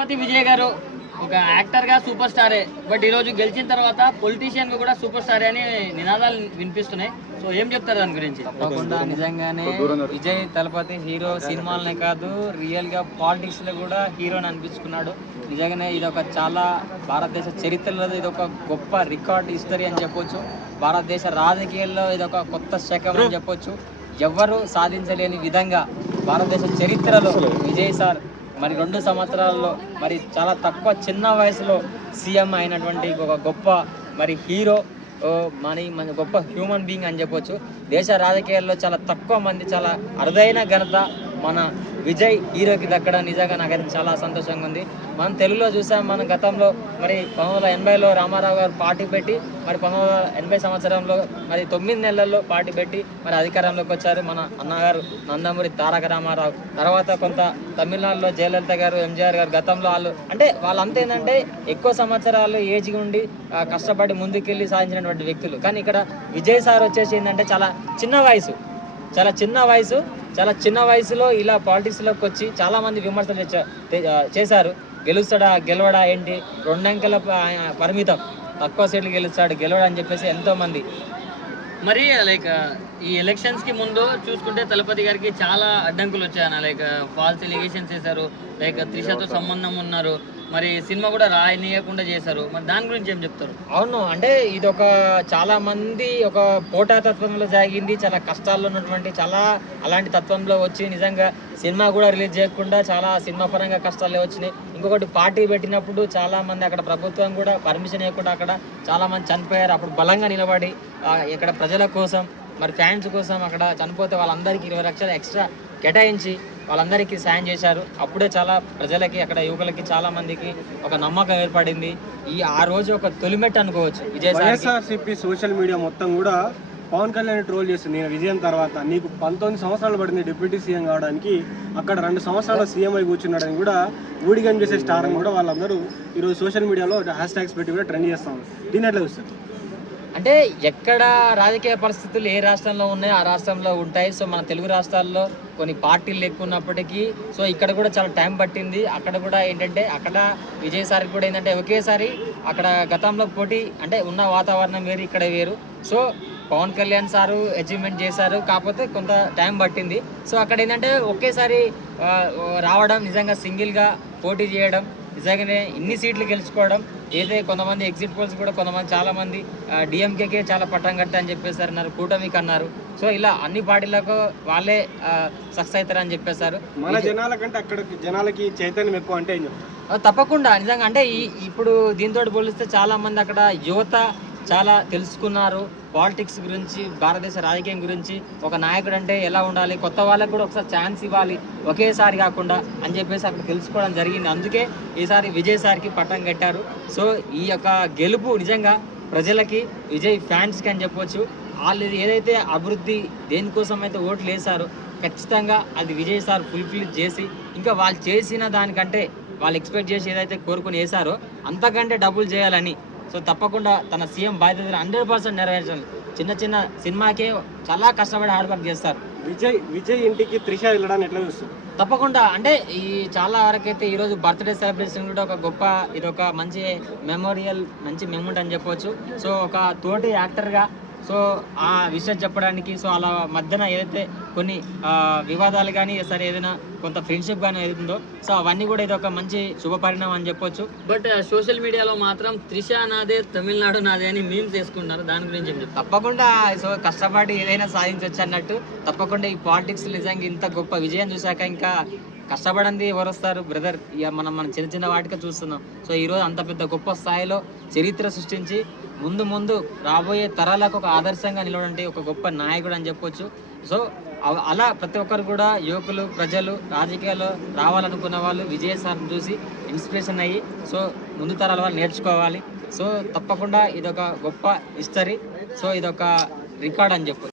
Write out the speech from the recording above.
తలపతి విజయ్ గారు ఒక యాక్టర్ గా సూపర్ స్టారే, బట్ ఈ రోజు గెలిచిన తర్వాత పొలిటీషియన్ గా కూడా సూపర్ స్టారే అని నినాదాలు వినిపిస్తున్నాయి. సో ఏం చెప్తారు దాని గురించి? తప్పకుండా నిజంగానే విజయ్ తలపతి హీరో సినిమాలనే కాదు, రియల్ గా పాలిటిక్స్ లో కూడా హీరోని అనిపించుకున్నాడు. నిజంగానే ఇది ఒక చాలా భారతదేశ చరిత్రలో ఇది ఒక గొప్ప రికార్డ్ హిస్టరీ అని చెప్పొచ్చు. భారతదేశ రాజకీయాల్లో ఇది ఒక కొత్త శకం అని చెప్పొచ్చు. ఎవ్వరూ సాధించలేని విధంగా భారతదేశ చరిత్రలో విజయ్ సార్ మరి 2 సంవత్సరాల్లో మరి చాలా తక్కువ చిన్న వయసులో సీఎం అయినటువంటి ఒక గొప్ప మరి హీరో, మన గొప్ప హ్యూమన్ బీయింగ్ అని చెప్పొచ్చు. దేశ రాజకీయాల్లో చాలా తక్కువ మంది, చాలా అరుదైన ఘనత మన విజయ్ హీరోకి దక్కడం నిజంగా నాకైతే చాలా సంతోషంగా ఉంది. మనం తెలుగులో చూసాం, మన గతంలో మరి 1980లో రామారావు గారు పార్టీ పెట్టి మరి 1980 సంవత్సరంలో మరి 9 నెలల్లో పార్టీ పెట్టి మరి అధికారంలోకి వచ్చారు మన అన్నగారు నందమూరి తారక రామారావు. తర్వాత కొంత తమిళనాడులో జయలలిత గారు, ఎంజీఆర్ గారు గతంలో వాళ్ళంతా ఏంటంటే ఎక్కువ సంవత్సరాలు ఏజ్ ఉండి కష్టపడి ముందుకెళ్ళి సాధించినటువంటి వ్యక్తులు. కానీ ఇక్కడ విజయ్ సార్ వచ్చేసి ఏంటంటే చాలా చిన్న వయసులో ఇలా పాలిటిక్స్లోకి వచ్చి చాలా మంది విమర్శలు చేశారు. గెలవడా ఏంటి, 2 అంకెల పరిమితం, తక్కువ సీట్లు గెలవడా అని చెప్పేసి ఎంతో మంది. మరి లైక్ ఈ ఎలక్షన్స్ కి ముందు చూసుకుంటే తలపతి గారికి చాలా అడ్డంకులు వచ్చాయన్న. లైక్ ఫాల్స్ ఎలిగేషన్స్ చేశారు, లైక్ త్రిషతో సంబంధం ఉన్నారు, మరి సినిమా కూడా రాయనీయకుండా చేశారు. మరి దాని గురించి ఏం చెప్తారు? అవును, అంటే ఇది ఒక చాలా మంది ఒక పోటా తత్వంలో సాగింది, చాలా కష్టాల్లో ఉన్నటువంటి చాలా అలాంటి తత్వంలో వచ్చి నిజంగా సినిమా కూడా రిలీజ్ చేయకుండా చాలా సినిమా పరంగా కష్టాలే వచ్చినాయి. ఇంకొకటి పార్టీ పెట్టినప్పుడు చాలా మంది అక్కడ ప్రభుత్వం కూడా పర్మిషన్ ఇవ్వకుండా అక్కడ చాలా మంది చనిపోయారు. అప్పుడు బలంగా నిలబడి ఇక్కడ ప్రజల కోసం మరి ఫ్యాన్స్ కోసం అక్కడ చనిపోతే వాళ్ళందరికీ 20 లక్షలు ఎక్స్ట్రా కేటాయించి వాళ్ళందరికీ సాయం చేశారు. అప్పుడే చాలా ప్రజలకి అక్కడ యువకులకి చాలా మందికి ఒక నమ్మకం ఏర్పడింది. ఆ రోజు ఒక తొలిమెట్టు అనుకోవచ్చు. వైఎస్ఆర్సీపీ సోషల్ మీడియా మొత్తం కూడా పవన్ కళ్యాణ్ ట్రోల్ చేస్తుంది. నేను విజయం తర్వాత నీకు 19 సంవత్సరాలు పడింది డిప్యూటీ సీఎం కావడానికి, అక్కడ 2 సంవత్సరాలు సీఎం అయి కూర్చున్నాడని కూడా ఊడిగం చేసే స్టార్ అని కూడా వాళ్ళందరూ ఈరోజు సోషల్ మీడియాలో హ్యాష్ పెట్టి కూడా ట్రెండ్ చేస్తా ఉన్నారు. దీని ఎట్లా చూస్తారు? అంటే ఎక్కడ రాజకీయ పరిస్థితులు ఏ రాష్ట్రంలో ఉన్నాయో ఆ రాష్ట్రంలో ఉంటాయి. సో మన తెలుగు రాష్ట్రాల్లో కొన్ని పార్టీలు ఎక్కువ ఉన్నప్పటికీ సో ఇక్కడ కూడా చాలా టైం పట్టింది. అక్కడ కూడా ఏంటంటే అక్కడ విజయ్ సార్కి కూడా ఏంటంటే ఒకేసారి అక్కడ గతంలో పోటీ అంటే ఉన్న వాతావరణం వేరు, ఇక్కడ వేరు. So Pawan Kalyan sir achievement చేశారు, కాకపోతే కొంత టైం పట్టింది. సో అక్కడ ఏంటంటే ఒకేసారి రావడం, నిజంగా సింగిల్గా పోటీ చేయడం, నిజంగానే ఇన్ని సీట్లు గెలుచుకోవడం, ఏదైతే కొంతమంది ఎగ్జిట్ పోల్స్ కూడా చాలా మంది డిఎంకేకే చాలా పట్టం కట్ట అని చెప్పేసారు, అన్నారు కూటమికి అన్నారు. సో ఇలా అన్ని పార్టీలకు వాళ్ళే సక్సెస్ అవుతారని చెప్పేశారు. మన జనాల కంటే అక్కడ జనాలకి చైతన్యం ఎక్కువ అంటే తప్పకుండా నిజంగా అంటే ఇప్పుడు దీంతో పోలిస్తే చాలా మంది అక్కడ యువత చాలా తెలుసుకున్నారు పాలిటిక్స్ గురించి, భారతదేశ రాజకీయం గురించి. ఒక నాయకుడు అంటే ఎలా ఉండాలి, కొత్త వాళ్ళకు కూడా ఒకసారి ఛాన్స్ ఇవ్వాలి, ఒకేసారి కాకుండా అని చెప్పేసి అక్కడ తెలుసుకోవడం జరిగింది. అందుకే ఈసారి విజయ్ సార్కి పట్టం కట్టారు. సో ఈ యొక్క గెలుపు నిజంగా ప్రజలకి, విజయ్ ఫ్యాన్స్కి అని చెప్పొచ్చు. వాళ్ళు ఏదైతే అభివృద్ధి దేనికోసం అయితే ఓట్లు వేశారో ఖచ్చితంగా అది విజయ్ సార్ ఫుల్ఫిల్ చేసి, ఇంకా వాళ్ళు చేసిన దానికంటే వాళ్ళు ఎక్స్పెక్ట్ చేసి ఏదైతే కోరుకుని వేశారో అంతకంటే డబుల్ చేయాలని. సో తప్పకుండా తన సీఎం బాధ్యతను 100% నెరవేర్చాలి. చిన్న సినిమాకే చాలా కష్టపడి హార్డ్ వర్క్ చేస్తారు. విజయ్ ఇంటికి త్రిష వెళ్ళడానికి ఎట్లా చూస్తారు? తప్పకుండా అంటే ఈ చాలా వరకు అయితే ఈరోజు బర్త్డే సెలబ్రేషన్ కూడా ఒక గొప్ప, ఇది ఒక మంచి మెమోరియల్, మంచి మెమోమెంట్ అని చెప్పవచ్చు. సో ఒక తోటి యాక్టర్గా సో ఆ విషయం చెప్పడానికి, సో అలా మధ్యన ఏదైతే కొన్ని వివాదాలు కానీ సరే ఏదైనా కొంత ఫ్రెండ్షిప్ కానీ ఏదైతుందో సో అవన్నీ కూడా ఇది ఒక మంచి శుభ పరిణామం అని చెప్పొచ్చు. బట్ సోషల్ మీడియాలో మాత్రం త్రిష నాదే, తమిళనాడు నాదే అని మీమ్స్ వేసుకుంటున్నారు. దాని గురించి ఏం చెప్తారు? తప్పకుండా సో కష్టపడి ఏదైనా సాధించవచ్చు అన్నట్టు. తప్పకుండా ఈ పాలిటిక్స్ నిజంగా ఇంత గొప్ప విజయం చూశాక ఇంకా కష్టపడింది ఎవరు వస్తారు బ్రదర్? ఇక మనం చిన్న వాటిగా చూస్తున్నాం. సో ఈరోజు అంత పెద్ద గొప్ప స్థాయిలో చరిత్ర సృష్టించి ముందు రాబోయే తరాలకు ఒక ఆదర్శంగా నిలవడంటే ఒక గొప్ప నాయకుడు అని చెప్పొచ్చు. సో అలా ప్రతి ఒక్కరు కూడా యువకులు, ప్రజలు, రాజకీయాల్లో రావాలనుకున్న వాళ్ళు విజయ్ సార్ని చూసి ఇన్స్పిరేషన్ అయ్యి సో ముందు తరాల వాళ్ళు నేర్చుకోవాలి. సో తప్పకుండా ఇదొక గొప్ప హిస్టరీ, సో ఇదొక రికార్డ్ అని చెప్పొచ్చు.